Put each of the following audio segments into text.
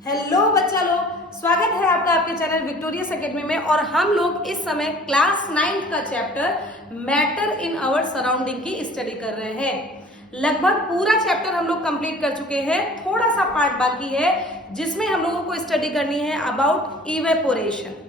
Hello बच्चा लोग, स्वागत है आपका आपके चैनल विक्टोरियस एकेडमी में। और हम लोग इस समय क्लास 9 का chapter matter in our surrounding की स्टडी कर रहे हैं। लगभग पूरा चैप्टर हम लोग कंप्लीट कर चुके हैं, थोड़ा सा पार्ट बाकी है जिसमें हम लोगों को स्टडी करनी है अबाउट इवेपोरेशन।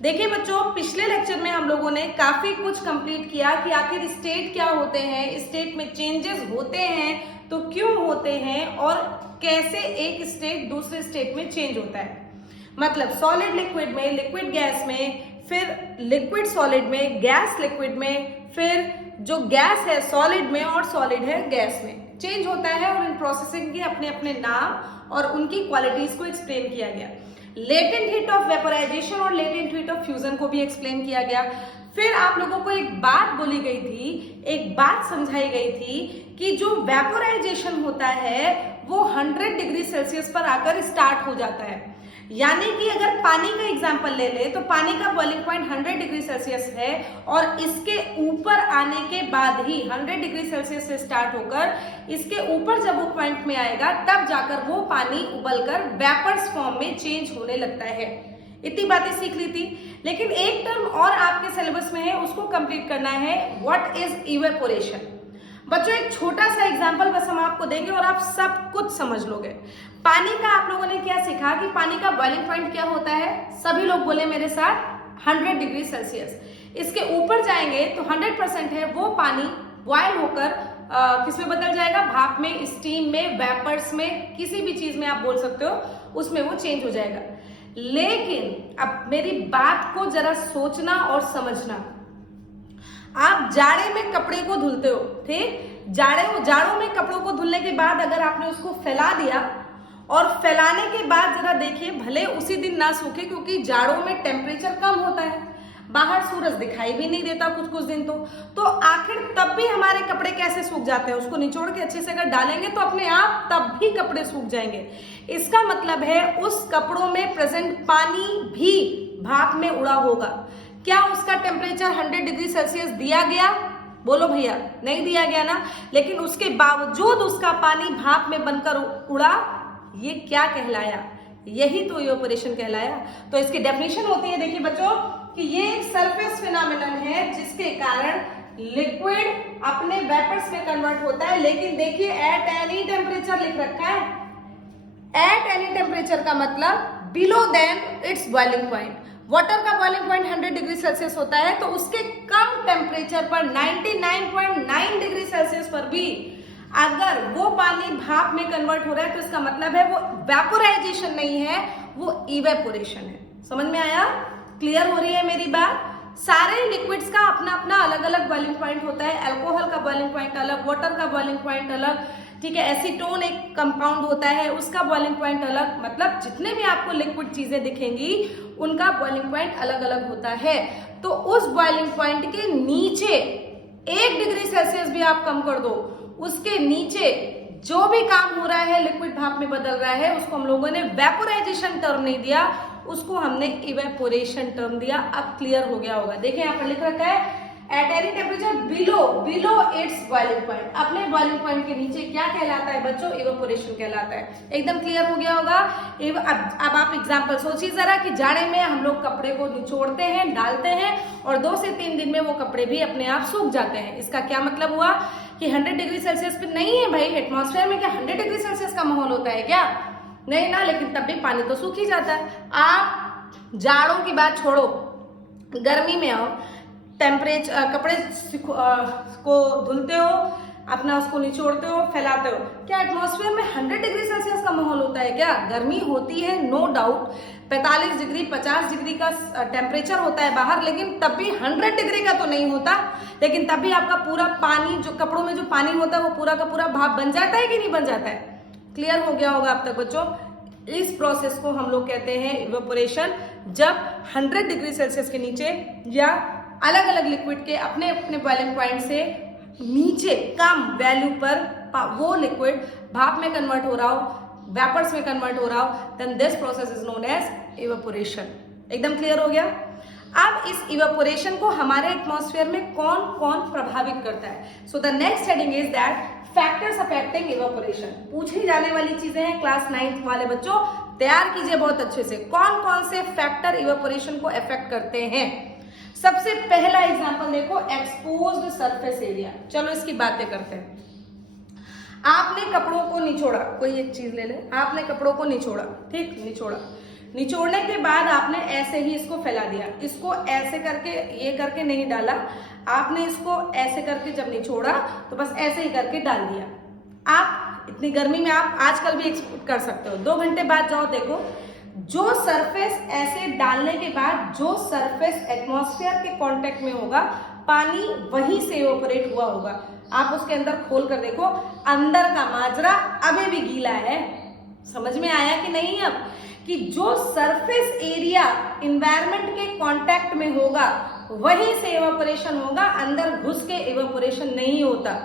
देखिए बच्चों, पिछले लेक्चर में हम लोगों ने काफी कुछ कंप्लीट किया कि आखिर स्टेट क्या होते हैं, स्टेट में चेंजेस होते हैं तो क्यों होते हैं, और कैसे एक स्टेट दूसरे स्टेट में चेंज होता है। मतलब सॉलिड लिक्विड में, लिक्विड गैस में, फिर लिक्विड सॉलिड में, गैस लिक्विड में, फिर जो गैस है सॉलिड में और सॉलिड है गैस में चेंज होता है। और इन प्रोसेसिंग के अपने अपने नाम और उनकी क्वालिटीज को एक्सप्लेन किया गया। लेटेंट हीट ऑफ वेपोराइजेशन और लेटेंट हीट ऑफ फ्यूजन को भी एक्सप्लेन किया गया। फिर आप लोगों को एक बात बोली गई थी, एक बात समझाई गई थी कि जो वेपोराइजेशन होता है वो 100 डिग्री सेल्सियस पर आकर स्टार्ट हो जाता है। यानी कि अगर पानी का एग्जांपल ले ले तो पानी का बॉइलिंग पॉइंट 100 डिग्री सेल्सियस है और इसके ऊपर आने के बाद ही 100 डिग्री सेल्सियस से स्टार्ट होकर इसके ऊपर जब वो पॉइंट में आएगा तब जाकर वो पानी उबलकर वेपर्स फॉर्म में चेंज होने लगता है। इतनी बातें सीख ली थी, लेकिन एक टर्म और आपके सिलेबस में है, उसको कंप्लीट करना है। What is evaporation. बच्चों एक छोटा सा एग्जांपल बस हम आपको देंगे और आप सब कुछ समझ लोगे। पानी का आप लोगों ने क्या सीखा कि पानी का बॉइलिंग पॉइंट क्या होता है, सभी लोग बोले मेरे साथ 100 डिग्री सेल्सियस। इसके ऊपर जाएंगे तो 100% है वो पानी बॉयल होकर किसमें बदल जाएगा, भाप में, स्टीम में, वेपर्स में, किसी भी चीज में आप बोल सकते हो, उसमें वो चेंज हो जाएगा। लेकिन अब मेरी बात को जरा सोचना और समझना। आप जाड़े में कपड़े को धुलते हो, ठीक, जाड़ों में कपड़ों को धुलने के बाद अगर आपने उसको फैला दिया और फैलाने के बाद जरा देखिए, भले उसी दिन ना सूखे क्योंकि जाड़ों में टेम्परेचर कम होता है, बाहर सूरज दिखाई भी नहीं देता कुछ कुछ दिन तो आखिर तब भी हमारे कपड़े कैसे सूख जाते हैं। उसको निचोड़ के अच्छे से अगर डालेंगे तो अपने आप तब भी कपड़े सूख जाएंगे। इसका मतलब है उस कपड़ों में प्रेजेंट पानी भी भाप में उड़ा होगा। क्या उसका टेम्परेचर 100 डिग्री सेल्सियस दिया गया? बोलो भैया, नहीं दिया गया ना। लेकिन उसके बावजूद उसका पानी भाप में बनकर उड़ा, ये क्या कहलाया? यही तो इवेपोरेशन कहलाया। तो इसकी डेफिनेशन होती है, देखिए बच्चों, कि ये एक सरफेस फिनोमेनन है जिसके कारण लिक्विड अपने वेपर्स में कन्वर्ट होता है। लेकिन देखिए एट एनी टेम्परेचर लिख रखा है। एट एनी टेम्परेचर का मतलब below then its boiling point. Water का बॉइलिंग पॉइंट 100 डिग्री सेल्सियस होता है, तो उसके कम टेम्परेचर पर 99.9 डिग्री सेल्सियस पर भी अगर वो पानी भाप में कन्वर्ट हो रहा है तो इसका मतलब है वो वेपोराइजेशन नहीं है, वो इवेपोरेशन है। समझ में आया? क्लियर हो रही है मेरी बात? सारे लिक्विड्स का अपना अपना अलग अलग बॉइलिंग पॉइंट होता है। अल्कोहल का बॉइलिंग पॉइंट अलग, वाटर का बॉइलिंग पॉइंट अलग, ठीक है। एसीटोन एक कंपाउंड होता है, उसका बॉइलिंग पॉइंट अलग। मतलब जितने भी आपको लिक्विड चीजें दिखेंगी उनका बॉइलिंग पॉइंट अलग अलग होता है। तो उस बॉइलिंग पॉइंट के नीचे 1 डिग्री सेल्सियस भी आप कम कर दो, उसके नीचे जो भी काम हो रहा है, लिक्विड भाप में बदल रहा है, उसको हम लोगों ने वेपोराइजेशन टर्म नहीं दिया, उसको हमने इवेपोरेशन टर्म दिया। अब क्लियर हो गया होगा। देखिए यहाँ पर लिख रखा है at any temperature below its boiling point. अपने बॉइलिंग पॉइंट के नीचे क्या कहलाता है बच्चों? इवेपोरेशन कहलाता है। एकदम क्लियर हो गया होगा। अब आप एग्जांपल सोचिए जरा कि जाड़े में हम लोग कपड़े को निचोड़ते हैं, डालते हैं और 2 से 3 दिन में वो कपड़े भी अपने आप सूख जाते हैं। इसका क्या मतलब हुआ कि 100 डिग्री सेल्सियस पे नहीं है भाई। एटमॉस्फेयर में क्या 100 डिग्री सेल्सियस का माहौल होता है क्या? नहीं ना, लेकिन तब भी पानी तो सूख ही जाता है। आप जाड़ों की बात छोड़ो, गर्मी में आओ, टेम्परेचर कपड़े को धुलते हो, अपना उसको निचोड़ते हो, फैलाते हो, क्या एटमॉस्फेयर में 100 डिग्री सेल्सियस का माहौल होता है क्या? गर्मी होती है, नो डाउट। 45 डिग्री 50 डिग्री का टेम्परेचर होता है बाहर, लेकिन तब भी 100 डिग्री का तो नहीं होता। लेकिन तब भी आपका पूरा पानी, जो कपड़ों में जो पानी होता है वो पूरा का पूरा भाप बन जाता है कि नहीं बन जाता है? क्लियर हो गया होगा अब तक बच्चों। इस प्रोसेस को हम लोग कहते हैं इवेपोरेशन। जब 100 डिग्री सेल्सियस के नीचे या अलग अलग लिक्विड के अपने अपने बॉइलिंग पॉइंट से नीचे कम वैल्यू पर वो लिक्विड भाप में कन्वर्ट हो रहा हो, वेपर्स में कन्वर्ट हो रहा हो, then this process is known as evaporation. एकदम क्लियर हो गया? अब इस इवेपोरेशन को हमारे एटमॉस्फेयर में कौन कौन प्रभावित करता है? So the next heading is that factors affecting evaporation. पूछी जाने वाली चीजें हैं क्लास 9th वाले बच्चों, तैयार कीजिए बहुत अच्छे से। कौन कौन से फैक्टर इवेपोरेशन को अफेक्ट करते हैं? सबसे पहला एग्जांपल देखो, एक्सपोज्ड सरफेस एरिया। चलो इसकी बातें करते हैं। आपने कपड़ों को निचोड़ा, कोई एक चीज ले ले, आपने कपड़ों को निचोड़ा, ठीक, निचोड़ा, निचोड़ने के बाद आपने ऐसे ही इसको फैला दिया, इसको ऐसे करके ये करके नहीं डाला, आपने इसको ऐसे करके जब निचोड़ा तो बस ऐसे ही करके डाल दिया। आप इतनी गर्मी में आप आजकल भी एक्सपोर्ट कर सकते हो, 2 घंटे बाद जाओ देखो, जो सरफेस ऐसे डालने के बाद जो सरफेस एटमॉस्फेयर के कांटेक्ट में होगा, पानी वहीं से इवेपोरेट हुआ होगा। आप उसके अंदर खोल कर देखो, अंदर का माजरा अभी भी गीला है। समझ में आया कि नहीं? अब कि जो सरफेस एरिया एनवायरनमेंट के कांटेक्ट में होगा वहीं से इवेपोरेशन होगा, अंदर घुस के इवेपोरेशन नहीं होता।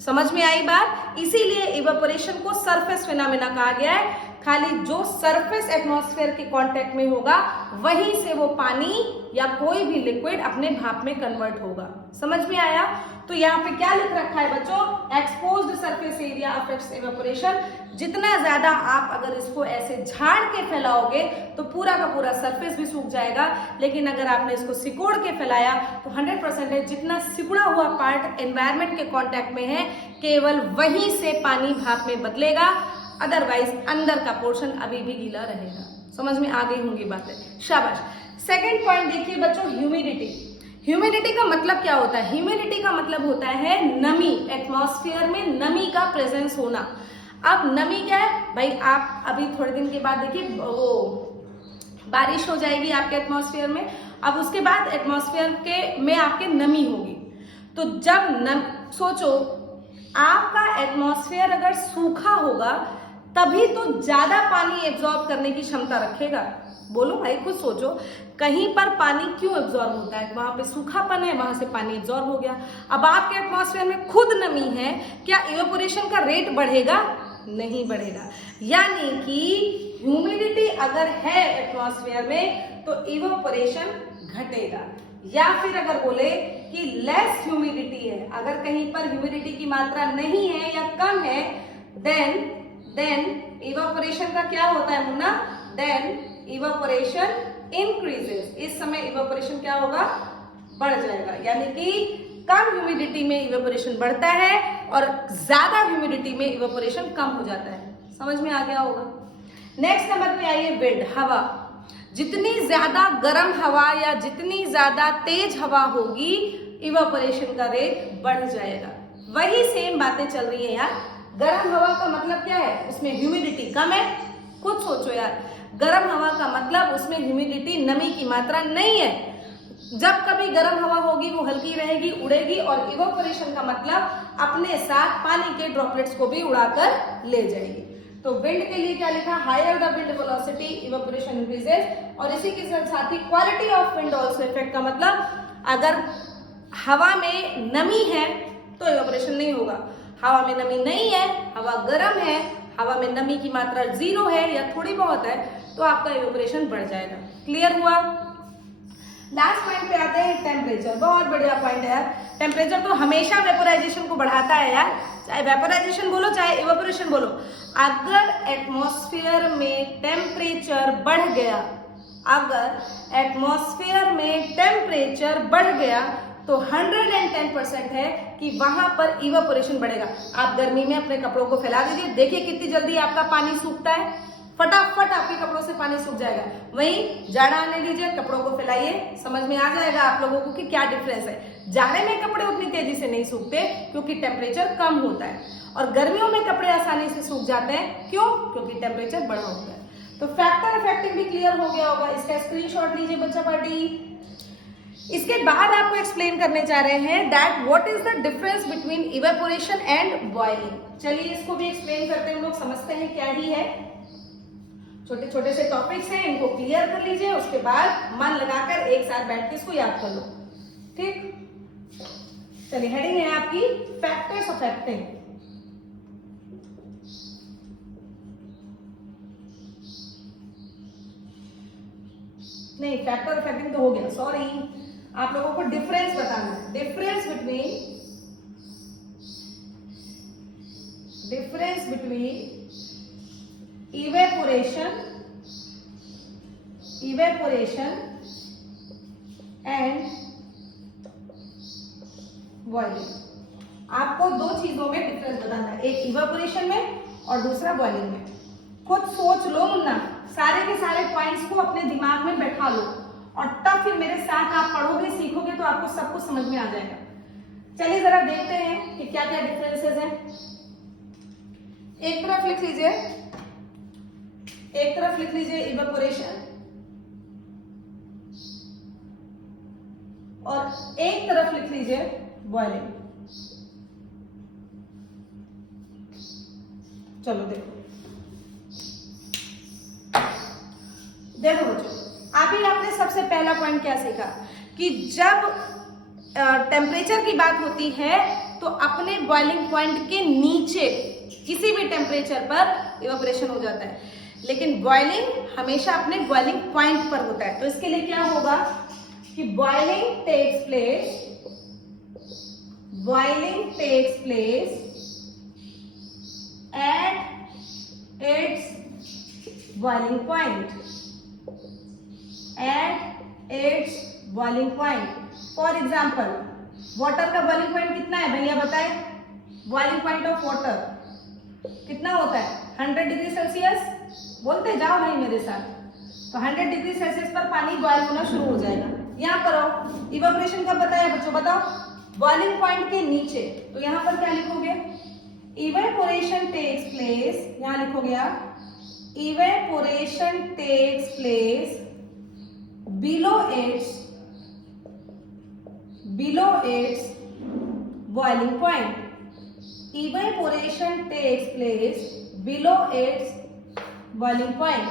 समझ में आई बात? इसीलिए इवेपोरेशन को सरफेस फिनोमेना कहा गया है। खाली जो सरफेस एटमॉस्फेयर के कांटेक्ट में होगा वहीं से वो पानी या कोई भी लिक्विड अपने भाप में कन्वर्ट होगा। समझ में आया? तो यहाँ पे क्या लिख रखा है बच्चों? Exposed surface area affects evaporation. जितना ज्यादा आप अगर इसको ऐसे झाड़ के फैलाओगे तो पूरा का पूरा सरफेस भी सूख जाएगा, लेकिन अगर आपने इसको सिकोड़ के फैलाया तो 100% है, जितना सिकुड़ा हुआ पार्ट एनवायरनमेंट के कांटेक्ट में है केवल वहीं से पानी भाप में बदलेगा, अदरवाइज अंदर का पोर्शन अभी भी गीला रहेगा। समझ में आ गई होंगी बातें? शाबाश। सेकेंड पॉइंट देखिए बच्चों, ह्यूमिडिटी। ह्यूमिडिटी का मतलब क्या होता है? ह्यूमिडिटी का मतलब होता है नमी, एटमॉस्फेयर में नमी का प्रेजेंस होना। अब नमी क्या है भाई? आप अभी थोड़े दिन के बाद देखिए वो बारिश हो जाएगी आपके एटमॉस्फेयर में, अब उसके बाद एटमॉस्फेयर के में आपके नमी होगी। तो जब सोचो आपका एटमॉस्फेयर अगर सूखा होगा तभी तो ज्यादा पानी एब्जॉर्ब करने की क्षमता रखेगा। बोलो भाई, खुद सोचो, कहीं पर पानी क्यों एब्जॉर्ब होता है? वहां पे सूखापन है, वहां से पानी एब्जॉर्ब हो गया। अब आपके एटमॉस्फेयर में खुद नमी है, क्या इवेपोरेशन का रेट बढ़ेगा? नहीं बढ़ेगा। यानी कि ह्यूमिडिटी अगर है एटमॉस्फेयर में तो इवेपोरेशन घटेगा। या फिर अगर बोले कि लेस ह्यूमिडिटी है, अगर कहीं पर ह्यूमिडिटी की मात्रा नहीं है या कम है, देन इवेपोरेशन का क्या होता है मुन्ना? Then evaporation increases. इस समय इवेपोरेशन क्या होगा? बढ़ जाएगा। यानी कि कम ह्यूमिडिटी में इवेपोरेशन बढ़ता है और ज्यादा ह्यूमिडिटी में इवेपोरेशन कम हो जाता है। समझ में आ गया होगा? नेक्स्ट नंबर पे आइए, विंड, हवा। जितनी ज्यादा गर्म हवा या जितनी ज्यादा तेज हवा होगी इवेपोरेशन का रेट बढ़ जाएगा। वही सेम बातें चल रही है यार। गर्म हवा का मतलब क्या है? उसमें ह्यूमिडिटी कम है। खुद सोचो यार, गर्म हवा का मतलब उसमें ह्यूमिडिटी, नमी की मात्रा नहीं है। जब कभी गर्म हवा होगी वो हल्की रहेगी, उड़ेगी, और इवेपोरेशन का मतलब अपने साथ पानी के ड्रॉपलेट्स को भी उड़ाकर ले जाएगी। तो विंड के लिए क्या लिखा? Higher the wind velocity evaporation increases. और इसी के साथ ही quality of wind also effect का मतलब अगर हवा में नमी है तो इवेपोरेशन नहीं होगा, हवा में नमी नहीं है, हवा गर्म है, हवा में नमी की मात्रा 0 है या थोड़ी बहुत है, तो आपका इवेपोरेशन बढ़ जाएगा। क्लियर हुआ? लास्ट पॉइंट पे आते हैं, टेम्परेचर। बहुत बढ़िया पॉइंट है यार। टेम्परेचर तो हमेशा वेपोराइजेशन को बढ़ाता है यार, चाहे वेपोराइजेशन बोलो चाहे इवेपोरेशन बोलो। अगर एटमॉस्फेयर में टेम्परेचर बढ़ गया, अगर एटमॉस्फेयर में टेम्परेचर बढ़ गया तो 110% है कि वहां पर इवेपोरेशन बढ़ेगा। आप गर्मी में अपने कपड़ों को फैला दीजिए, देखिए कितनी जल्दी आपका पानी सूखता है, फटाफट आपके कपड़ों से पानी सूख जाएगा। वहीं जाड़ा आने दीजिए, कपड़ों को फैलाइए, समझ में आ जाएगा आप लोगों को कि क्या डिफरेंस है। जाड़े में कपड़े उतनी तेजी से नहीं सूखते क्योंकि टेम्परेचर कम होता है, और गर्मियों में कपड़े आसानी से सूख जाते हैं। क्यों? क्योंकि टेम्परेचर बढ़ा होता है। तो फैक्टर इफेक्टिव भी क्लियर हो गया होगा। इसका स्क्रीनशॉट लीजिए बच्चा पार्टी। इसके बाद आपको एक्सप्लेन करने जा रहे हैं that what is the difference between evaporation and boiling. चलिए इसको भी एक्सप्लेन करते हैं, हम लोग समझते हैं क्या ही है। छोटे छोटे से टॉपिक्स हैं, इनको क्लियर कर लीजिए, उसके बाद मन लगाकर एक साथ बैठ के इसको याद कर लो। ठीक, चलिए हेडिंग है आपकी फैक्टर्स अफेक्टिंग। नहीं, फैक्टर अफेक्टिंग तो हो गया, सॉरी। आप लोगों को डिफरेंस बताना है। Difference between evaporation evaporation and boiling. आपको दो चीजों में डिफरेंस बताना है, एक इवेपोरेशन में और दूसरा बॉइलिंग में। खुद सोच लो मुन्ना, सारे के सारे पॉइंट्स को अपने दिमाग में बैठा लो और तब फिर मेरे साथ आप पढ़ोगे सीखोगे तो आपको सब कुछ समझ में आ जाएगा। चलिए जरा देखते हैं कि क्या क्या डिफरेंसेस हैं। एक तरफ लिख लीजिए इवेपोरेशन और एक तरफ लिख लीजिए बॉइलिंग। चलो देखो बच्चों, अभी आपने सबसे पहला पॉइंट क्या सीखा कि जब टेम्परेचर की बात होती है तो अपने बॉइलिंग पॉइंट के नीचे किसी भी टेम्परेचर पर इवेपोरेशन हो जाता है, लेकिन बॉइलिंग हमेशा अपने बॉइलिंग पॉइंट पर होता है। तो इसके लिए क्या होगा कि boiling takes place at its boiling point. For example water का बॉइलिंग पॉइंट कितना है भैया बताए? बॉइलिंग पॉइंट ऑफ वाटर कितना होता है? 100 डिग्री सेल्सियस। बोलते जाओ भाई मेरे साथ। तो 100 डिग्री सेल्सियस पर पानी बॉइल होना शुरू हो जाएगा। यहाँ पर आओ, इवेपोरेशन कब बताया बच्चों बताओ? बॉइलिंग पॉइंट के नीचे। तो यहाँ पर क्या लिखोगे? इवेपोरेशन टेक्स प्लेस, यहाँ लिखोगे आप evaporation takes place below its boiling point. Evaporation takes place below its boiling point.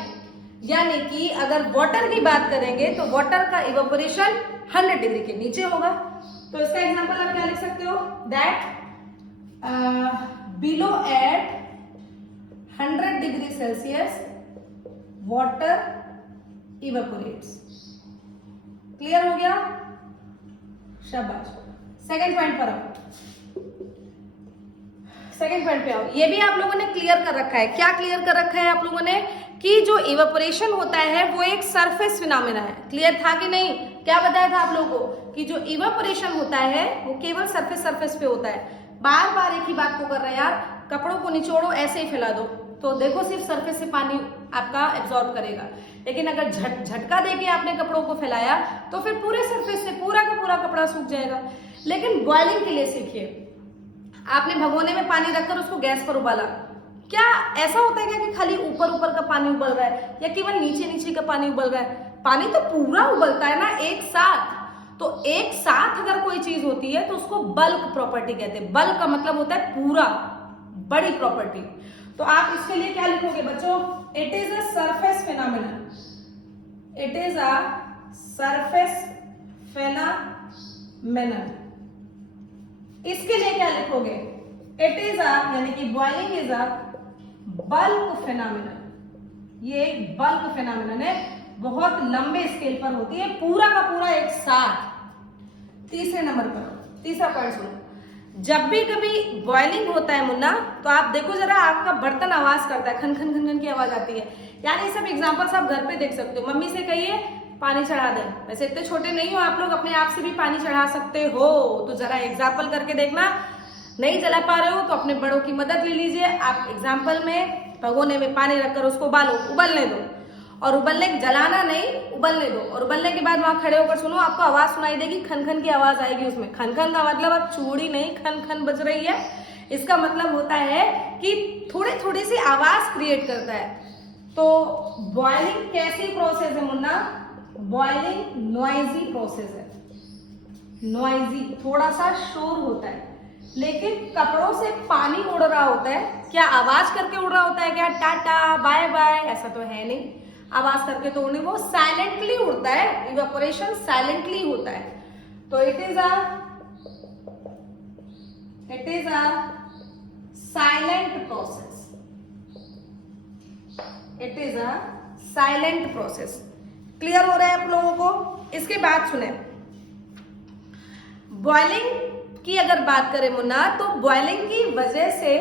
यानी कि अगर वाटर की बात करेंगे तो वाटर का इवेपोरेशन 100 डिग्री के नीचे होगा। तो इसका एग्जांपल आप क्या लिख सकते हो? That below at 100 degree Celsius water evaporates. Clear हो गया? शाबाश। सेकंड पॉइंट पर आओ, सेकंड पॉइंट पे आओ। ये भी आप लोगों ने क्लियर कर रखा है। क्या क्लियर कर रखा है आप लोगों ने? कि जो इवेपोरेशन होता है वो एक सरफेस फिनोमेना है। क्लियर था कि नहीं? क्या बताया था आप लोगों को कि जो इवेपोरेशन होता है वो केवल सरफेस पे होता है। बार बार एक ही बात को कर रहे हैं यार, कपड़ों को निचोड़ो ऐसे ही फैला दो तो देखो सिर्फ सरफेस से पानी आपका एब्जॉर्ब करेगा, लेकिन अगर झटका देके आपने कपड़ों को फैलाया तो फिर पूरे सरफेस से पूरा का पूरा कपड़ा सूख जाएगा। लेकिन बॉइलिंग के लिए सीखिए, आपने भगोने में पानी रखकर उसको गैस पर उबाला, क्या ऐसा होता है क्या कि खाली ऊपर का पानी उबल रहा है या केवल नीचे का पानी उबल रहा है? पानी तो पूरा उबलता है ना एक साथ। तो एक साथ अगर कोई चीज होती है तो उसको बल्क प्रॉपर्टी कहते हैं। बल्क का मतलब होता है पूरा, बड़ी प्रॉपर्टी। तो आप इसके लिए क्या लिखोगे बच्चों? It is a surface phenomenon. It is a surface phenomenon. इसके लिए क्या लिखोगे? इट इज अ, यानी कि boiling is a bulk phenomenon. ये एक बल्क फेनोमेनन है, बहुत लंबे स्केल पर होती है, पूरा का पूरा एक साथ। तीसरे नंबर पर तीसरा पॉइंट सुनो, जब भी कभी बॉइलिंग होता है मुन्ना तो आप देखो जरा, आपका बर्तन आवाज करता है, खन खन खन खन की आवाज आती है। यार ये सब एग्जांपल्स आप घर पे देख सकते हो। मम्मी से कहिए पानी चढ़ा दे। वैसे इतने छोटे नहीं हो आप लोग, अपने आप से भी पानी चढ़ा सकते हो। तो जरा एग्जाम्पल करके देखना। नहीं चला पा रहे हो तो अपने बड़ों की मदद ले लीजिए। आप एग्जाम्पल में भगोने में पानी रखकर उसको उबालो, उबलने दो, और उबलने जलाना नहीं, उबलने दो। और उबलने के बाद वहां खड़े होकर सुनो, आपको आवाज सुनाई देगी, खन खन की आवाज आएगी उसमें। खन खन का मतलब अब चूड़ी नहीं, खन खन बज रही है। इसका मतलब होता है कि थोड़ी सी आवाज क्रिएट करता है। तो बॉइलिंग कैसी प्रोसेस है मुन्ना? बॉइलिंग नॉइजी प्रोसेस है। नॉइजी, थोड़ा सा शोर होता है, लेकिन कपड़ों से पानी उड़ रहा होता है। क्या आवाज करके उड़ रहा होता है क्या? टाटा बाय बाय, ऐसा तो है नहीं। आवाज करके तो उड़ने, वो साइलेंटली उड़ता है। इवेपोरेशन साइलेंटली होता है। तो it is a silent process. It is a silent process. Clear हो रहा है आप लोगों को? इसके बाद सुने, बॉइलिंग की अगर बात करें मुन्ना, तो बॉइलिंग की वजह से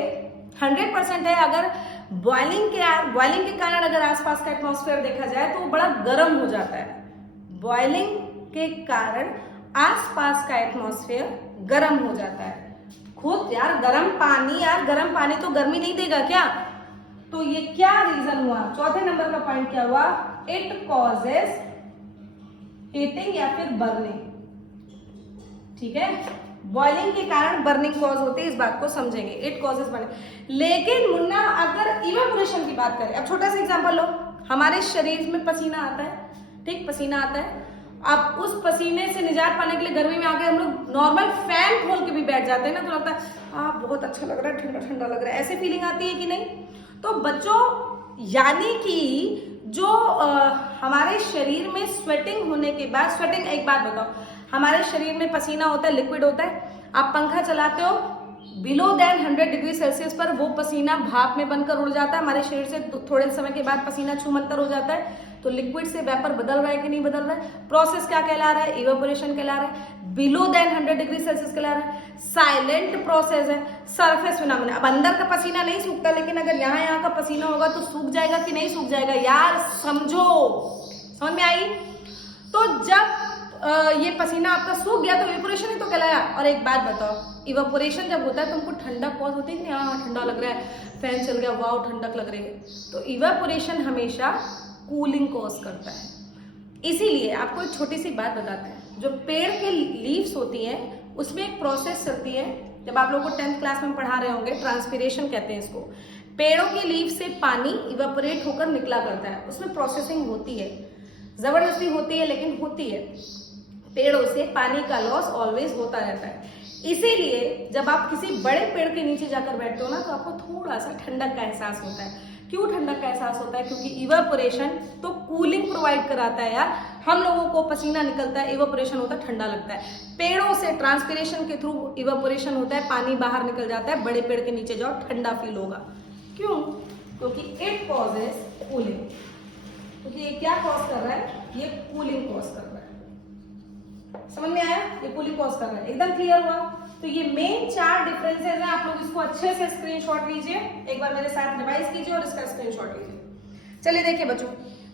100% है, अगर बॉइलिंग के कारण अगर आसपास का एटमॉस्फेयर देखा जाए तो वो बड़ा गर्म हो जाता है। बॉइलिंग के कारण आसपास का एटमॉस्फेयर गर्म हो जाता है। खुद यार गर्म पानी तो गर्मी नहीं देगा क्या? तो ये क्या रीजन हुआ? चौथे नंबर का पॉइंट क्या हुआ? इट कॉजेस हीटिंग या फिर बर्निंग। ठीक है, बॉइलिंग के कारण बर्निंग कॉज होती है, इस बात को समझेंगे। It causes burning. लेकिन मुन्ना अगर इवेपोरेशन की बात करें, अब छोटा सा एग्जांपल लो, हमारे शरीर में पसीना आता है, ठीक, पसीना आता है। अब उस पसीने से निजात पाने के लिए गर्मी में आके हम लोग नॉर्मल फैन खोल के भी बैठ जाते हैं ना, तो लगता है बहुत अच्छा लग रहा है, ठंडा ठंडा लग रहा है, ऐसे फीलिंग आती है कि नहीं? तो बच्चों, यानी कि जो हमारे शरीर में स्वेटिंग होने के बाद, स्वेटिंग, एक बात बताओ, हमारे शरीर में पसीना होता है, लिक्विड होता है, आप पंखा चलाते हो बिलो देन 100 डिग्री सेल्सियस पर, वो पसीना भाप में बनकर उड़ जाता है हमारे शरीर से, थोड़े समय के बाद पसीना छूमंतर हो जाता है, तो लिक्विड से वेपर बदल रहा है कि नहीं बदल रहा है? प्रोसेस क्या कहला रहा है? इवेपोरेशन कहला रहा है। बिलो देन 100 डिग्री सेल्सियस कहला रहा है, साइलेंट प्रोसेस है, सरफेस फिनोमेना। अब अंदर का पसीना नहीं सूखता, लेकिन अगर यहाँ का पसीना होगा तो सूख जाएगा कि नहीं सूख जाएगा? यार समझो, समझ में आई? तो जब ये पसीना आपका सूख गया तो इवेपोरेशन ही तो कहलाया। और एक बात बताओ, इवेपोरेशन जब होता है तुमको ठंडक बहुत होती है कि हाँ ठंडा लग रहा है, फैन चल गया, वाह ठंडक लग रही है। तो इवेपोरेशन हमेशा कूलिंग कॉज करता है। इसीलिए आपको एक छोटी सी बात बताते हैं, जो पेड़ के लीव्स होती हैं उसमें एक प्रोसेस चलती है, जब आप लोगों को 10th क्लास में पढ़ा रहे होंगे, ट्रांसपीरेशन कहते हैं इसको। पेड़ों की लीव से पानी इवेपोरेट होकर निकला करता है, उसमें प्रोसेसिंग होती है, जबरदस्ती होती है लेकिन होती है। पेड़ों से पानी का लॉस ऑलवेज होता रहता है। इसीलिए जब आप किसी बड़े पेड़ के नीचे जाकर बैठते हो ना, तो आपको थोड़ा सा ठंडक का एहसास होता है। क्यों ठंडक का एहसास होता है? क्योंकि इवेपोरेशन तो कूलिंग प्रोवाइड कराता है यार। हम लोगों को पसीना निकलता है, इवेपोरेशन होता है, ठंडा लगता है। पेड़ों से ट्रांसपीरेशन के थ्रू इवेपोरेशन होता है, पानी बाहर निकल जाता है, बड़े पेड़ के नीचे जाओ ठंडा फील होगा। क्यों? क्योंकि इट कॉजेस कूलिंग। क्योंकि ये क्या कॉज कर रहा है? ये कूलिंग कॉज कर रहा है। समझ में आया? ये कूलिंग कॉज कर रहा है। एकदम क्लियर हुआ? तो ये मेन 4 डिफरेंसेस हैं, आप लोग इसको अच्छे से स्क्रीनशॉट लीजिए, एक बार मेरे साथ रिवाइज कीजिए और इसका स्क्रीनशॉट लीजिए। चलिए देखिए बच्चों,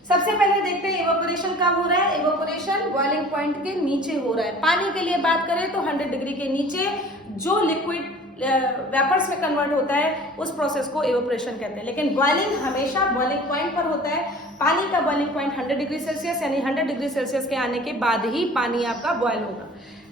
सबसे पहले देखते हैं इवेपोरेशन कब हो रहा है। इवेपोरेशन बॉइलिंग पॉइंट के नीचे हो रहा है। पानी के लिए बात करें तो 100 डिग्री के नीचे जो लिक्विड वेपर्स में कन्वर्ट होता है उस प्रोसेस को इवेपोरेशन कहते हैं। लेकिन बॉइलिंग हमेशा बॉइलिंग पॉइंट पर होता है। पानी का बॉइलिंग पॉइंट 100 डिग्री सेल्सियस, यानी 100 डिग्री सेल्सियस के आने के बाद ही पानी आपका बॉयल होगा।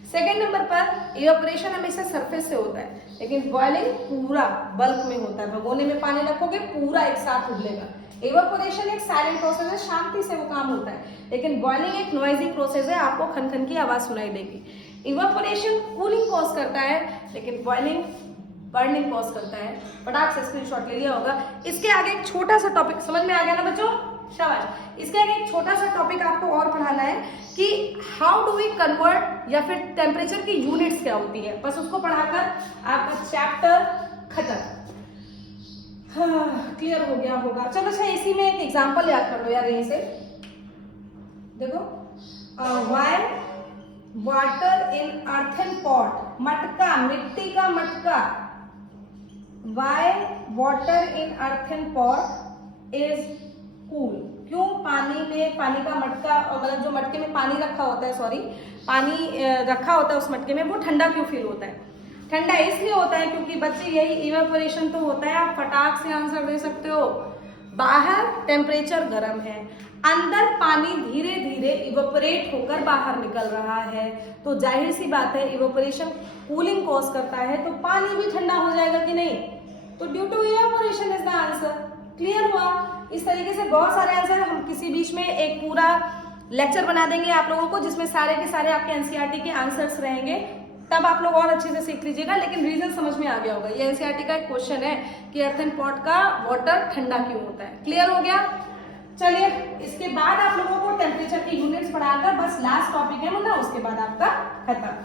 सेकेंड नंबर पर इवेपोरेशन हमेशा सरफेस से होता है, लेकिन बॉइलिंग पूरा बल्क में होता है। भगोने में पानी रखोगे पूरा एक साथ उबलेगा। इवेपोरेशन एक साइलेंट प्रोसेस है, शांति से वो काम होता है, लेकिन बॉइलिंग एक नॉइजी प्रोसेस है, आपको खन की आवाज सुनाई देगी। इवेपोरेशन कूलिंग कॉज करता है, लेकिन बॉइलिंग बर्निंग कॉज करता है। फटाक से स्क्रीनशॉट ले लिया होगा। इसके आगे एक छोटा सा टॉपिक समझ में आ गया ना बच्चों? शाबाश। इसके आगे एक छोटा सा टॉपिक आपको और पढ़ाना है कि हाउ डू वी कन्वर्ट, या फिर टेम्परेचर की यूनिट्स क्या होती है। बस उसको पढ़ाकर आपका चैप्टर खत्म। क्लियर हो गया होगा? चलो अच्छा, इसी में एक एग्जांपल याद कर लो यार। यहीं से देखो, why water in earthen pot, मटका, मिट्टी का मटका, why water in earthen pot is cool. क्यों पानी में, पानी का मटका, मतलब जो मटके में पानी रखा होता है, पानी रखा होता है उस मटके में, वो ठंडा क्यों फील होता है? ठंडा इसलिए होता है क्योंकि बच्चे यही इवेपोरेशन तो होता है। आप फटाक से आंसर दे सकते हो। बाहर टेम्परेचर गर्म है, अंदर पानी धीरे धीरे इवेपोरेट होकर बाहर निकल रहा है, तो जाहिर सी बात है इवेपोरेशन कूलिंग कॉज करता है, तो पानी भी ठंडा हो जाएगा कि नहीं? तो due to evaporation is the answer. Clear हुआ? इस तरीके से बहुत सारे आंसर, हम किसी बीच में एक पूरा लेक्चर बना देंगे आप लोगों को, जिसमें सारे के सारे आपके एनसीईआरटी के आंसर्स रहेंगे, तब आप लोग और अच्छे से सीख लीजिएगा। लेकिन रीजन समझ में आ गया होगा। ये एनसीईआरटी का एक क्वेश्चन है कि अर्थन पॉट का वाटर ठंडा क्यों होता है। क्लियर हो गया? चलिए, इसके बाद आप लोगों को टेम्परेचर की यूनिट्स पढ़ाकर बस लास्ट टॉपिक है मुन्ना, उसके बाद आपका खत्म।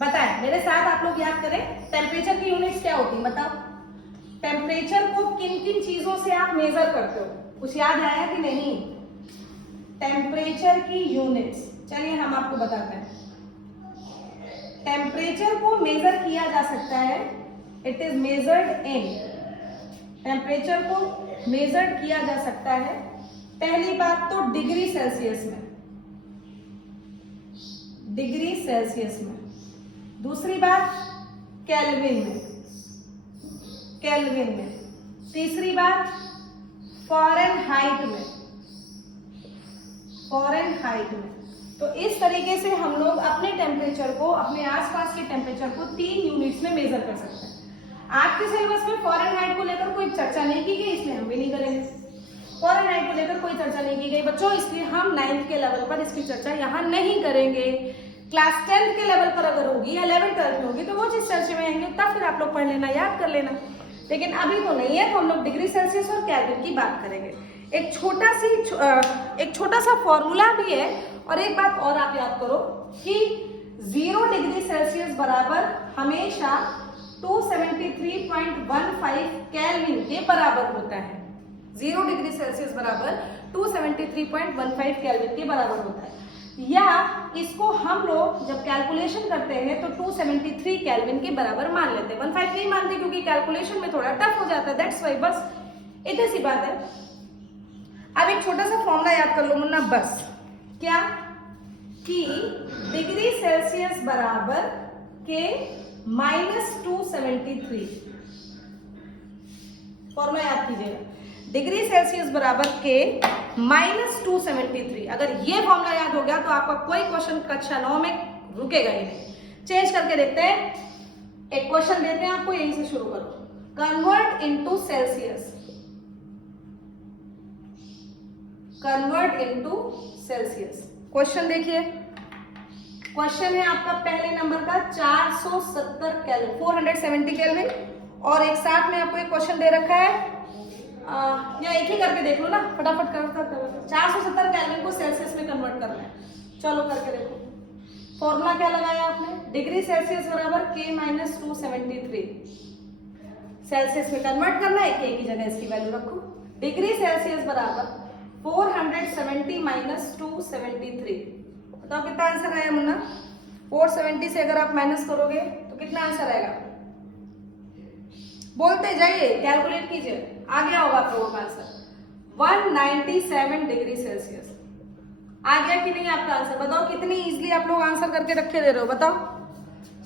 बताएं मेरे साथ, आप लोग याद करें टेम्परेचर की यूनिट्स क्या होती है। बताओ, टेम्परेचर को किन किन चीजों से आप मेजर करते हो? कुछ याद आया कि नहीं? टेम्परेचर की यूनिट्स, चलिए हम आपको बताते हैं। टेम्परेचर को मेजर किया जा सकता है, it is measured in, temperature को मेजर्ड किया जा सकता है पहली बात तो डिग्री सेल्सियस में, डिग्री सेल्सियस में, दूसरी बात केल्विन में, केल्विन में, तीसरी बात फ़ारेनहाइट में, फ़ारेनहाइट में। तो इस तरीके से हम लोग अपने टेम्परेचर को, अपने आसपास के टेम्परेचर को 3 यूनिट्स में मेजर कर सकते हैं। आज के सिलेबस में फ़ारेनहाइट को लेकर कोई चर्चा नहीं की गई, इसलिए हम भी नहीं करेंगे। फ़ारेनहाइट को लेकर कोई चर्चा नहीं की गई बच्चों, इसलिए हम 9th के लेवल पर इसकी चर्चा यहाँ नहीं करेंगे। क्लास 10th के लेवल पर अगर होगी या 11th 12th में होगी तो वो चीज चर्चा में आएंगे, तब फिर आप लोग पढ़ लेना, याद कर लेना। लेकिन अभी तो नहीं है, तो हम लोग डिग्री सेल्सियस और केल्विन की बात करेंगे। एक छोटा सा फॉर्मूला भी है, और एक बात और आप याद करो कि 0 डिग्री सेल्सियस बराबर हमेशा 273.15 केल्विन के बराबर होता है। 0 डिग्री सेल्सियस बराबर 273.15 केल्विन के बराबर होता है, या इसको हम लोग जब कैलकुलेशन करते हैं तो 273 केल्विन के बराबर मान लेते हैं। 15 नहीं मानते क्योंकि कैलकुलेशन में थोड़ा टफ हो जाता है, दैट्स वाई, बस इतनी सी बात है। अब एक छोटा सा फॉर्मूला याद कर लो मुन्ना, बस क्या कि डिग्री सेल्सियस बराबर के -273, फॉर्मूला याद कीजिएगा, डिग्री सेल्सियस बराबर के -273। अगर ये फॉर्मूला याद हो गया तो आपका कोई क्वेश्चन कक्षा 9 में रुकेगा ही नहीं। चेंज करके देखते हैं, एक क्वेश्चन देते हैं आपको, यहीं से शुरू करो। Convert into Celsius, convert into Celsius. Question देखिए, क्वेश्चन है आपका पहले नंबर का 470 केल्विन, 470 केल्विन, और एक साथ में आपको एक क्वेश्चन दे रखा है, या एक ही करके देख लो ना, फटाफट कर 470 केल्विन को सेल्सियस में कन्वर्ट करना है। चलो करके देखो। फॉर्मूला क्या लगाया आपने, डिग्री सेल्सियस बराबर के -273, सेल्सियस में कन्वर्ट करना है, के की जगह इसकी वैल्यू रखो। डिग्री सेल्सियस बराबर 470 - 273, बताओ कितना आंसर आया मुन्ना। 470 से अगर आप माइनस करोगे तो कितना आंसर आएगा, बोलते जाइए, कैलकुलेट कीजिए, आ गया होगा आप लोगों का आंसर 197 डिग्री सेल्सियस। आ गया कि नहीं आपका आंसर, बताओ कितनी इजीली आप लोग आंसर करके रखे दे रहे हो, बताओ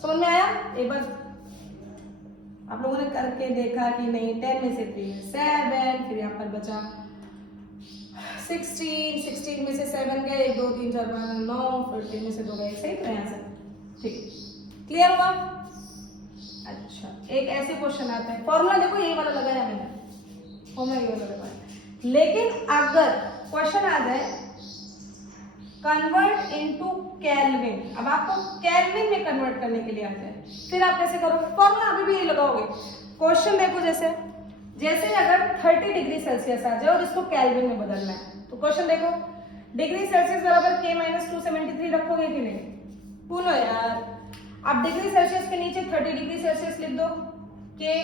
समझ में आया। एक बार आप लोगों ने करके देखा कि नहीं, 10 में से 3 7, फिर यहाँ पर बचा 16 में से 7 गए, 1 2 3 4 5 9, फिर 3 में से 2 गए, सही तो आंसर, ठीक, क्लियर हुआ। अच्छा, एक ऐसे क्वेश्चन आता है, फॉर्मूला देखो यही वाला लगाया मैंने, फॉर्मूला यही वाला लगाया, लेकिन अगर क्वेश्चन आ जाए कन्वर्ट इनटू केल्विन, अब आपको केल्विन में कन्वर्ट करने के लिए आ जाए, फिर आप कैसे करोगे, फॉर्मूला अभी भी यही लगाओगे। क्वेश्चन देखो, जैसे अगर 30 डिग्री सेल्सियस आ जाए और इसको केल्विन में बदलना है, तो क्वेश्चन देखो, डिग्री सेल्सियस बराबर के -273 रखोगे कि नहीं, बोलो यार। अब डिग्री सेल्सियस के नीचे 30 डिग्री सेल्सियस लिख दो, के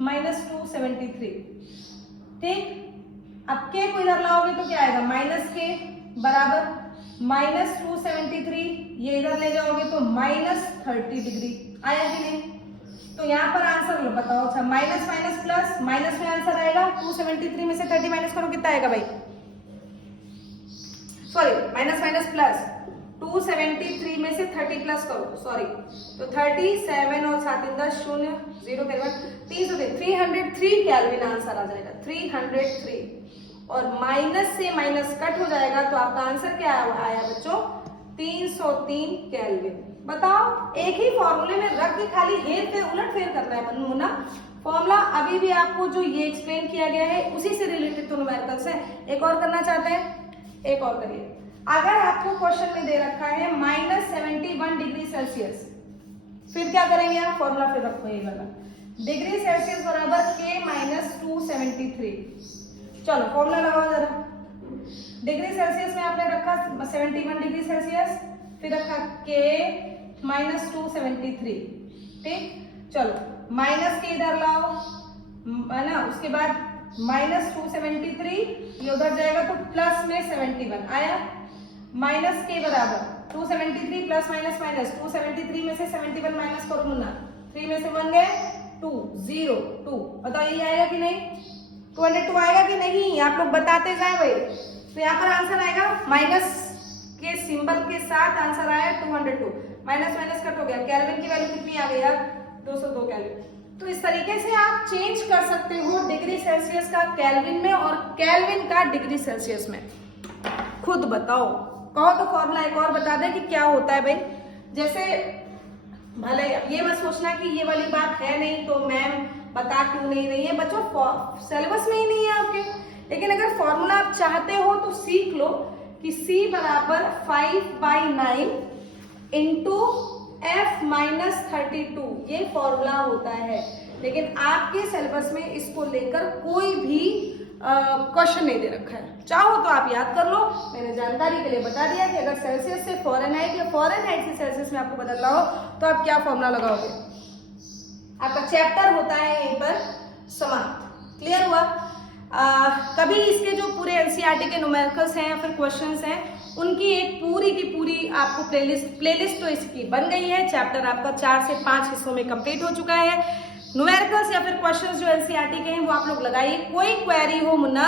-273, ठीक। अब के को इधर लाओगे तो क्या आएगा, -के बराबर -273, ये इधर ले जाओगे तो -30 डिग्री, आया कि नहीं। तो यहाँ पर आंसर लो, बताओ। अच्छा, माइनस माइनस प्लस, माइनस में आंसर आएगा 273 में से 30 माइनस करो, कितना आएगा भाई, सॉरी माइनस माइनस प्लस, 273 में से 30 प्लस करो, सॉरी, तो 37 और 7 10 0 0 के बाद 303 केल्विन आंसर आ जाएगा, 303, और माइनस से माइनस कट हो जाएगा तो आपका आंसर क्या आया बच्चों, 303 केल्विन। बताओ, एक ही फॉर्मूले में रख के खाली हेर फेर उलट फेर करना है मुन्ना। फॉर्मूला अभी भी आपको जो ये एक्सप्लेन किया गया है उसी से रिलेटेड तो न्यूमेरिकल्स है। एक और करना चाहते हैं, एक और करिए। अगर आपको क्वेश्चन में दे रखा है -71 डिग्री सेल्सियस, फिर क्या करेंगे आप, फॉर्मूला फिर रखो ये वाला, डिग्री सेल्सियस बराबर के -273। चलो फॉर्मूला लगाओ जरा। डिग्री सेल्सियस में आपने रखा 71 डिग्री सेल्सियस, फिर रखा के -273, ठीक। चलो माइनस के इधर लाओ, है ना, उसके बाद -273, ये उधर जाएगा तो प्लस में 71 आया, माइनस के बराबर 273 प्लस माइनस माइनस 273 में से 71 माइनस करो मुन्ना, 3 में से 1 गए 2 0 2, बताओ ये आएगा कि नहीं? 202 आएगा कि नहीं? आप लोग बताते जाए भाई। तो यहाँ पर आंसर आएगा माइनस के सिंबल के साथ आंसर आया 202, माइनस माइनस कट हो गया, केल्विन की वैल्यू कितनी आ गई यार? 202 केल्विन। तो इस तरीके से आप चेंज कर सकते हो डिग्री सेल्सियस का केल्विन में और केल्विन का डिग्री सेल्सियस में। खुद बताओ, कहो तो फॉर्मूला एक और बता दें कि क्या होता है भाई। जैसे भले ये मत सोचना कि ये वाली बात है नहीं तो मैम बता क्यों नहीं रही है, बच्चों सिलेबस में ही नहीं है आपके। लेकिन अगर फॉर्मूला आप चाहते हो तो सीख लो कि C बराबर 5/9 इंटू F माइनस 32, ये फॉर्मूला होता है। लेकिन आपके सिलेबस में इसको लेकर कोई भी क्वेश्चन नहीं दे रखा है। चाहो तो आप याद कर लो, मैंने जानकारी के लिए बता दिया कि अगर सेल्सियस से फ़ारेनहाइट या फ़ारेनहाइट से सेल्सियस में आपको बदलना हो तो आप क्या फॉर्मूला लगाओगे। आपका चैप्टर होता है यहीं पर समाप्त। क्लियर हुआ? कभी इसके जो पूरे एनसीईआरटी के न्यूमेरिकल्स हैं या फिर क्वेश्चंस हैं उनकी एक पूरी की पूरी आपको प्लेलिस्ट तो इसकी बन गई है। चैप्टर आपका 4 से 5 हिस्सों में कंप्लीट हो चुका है। न्यूमेरिकल्स या फिर क्वेश्चंस जो एनसीईआरटी के हैं वो आप लोग लगाइए। कोई क्वेरी हो मुन्ना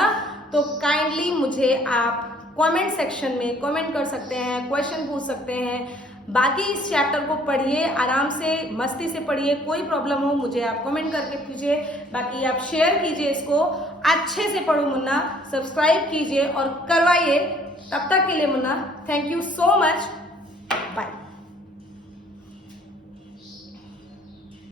तो काइंडली मुझे आप कमेंट सेक्शन में कमेंट कर सकते हैं, क्वेश्चन पूछ सकते हैं। बाकी इस चैप्टर को पढ़िए, आराम से मस्ती से पढ़िए, कोई प्रॉब्लम हो मुझे आप कमेंट करके पूछिए। बाकी आप शेयर कीजिए, इसको अच्छे से पढ़ो मुन्ना, सब्सक्राइब कीजिए और करवाइए। तब तक के लिए Munna thank you so much.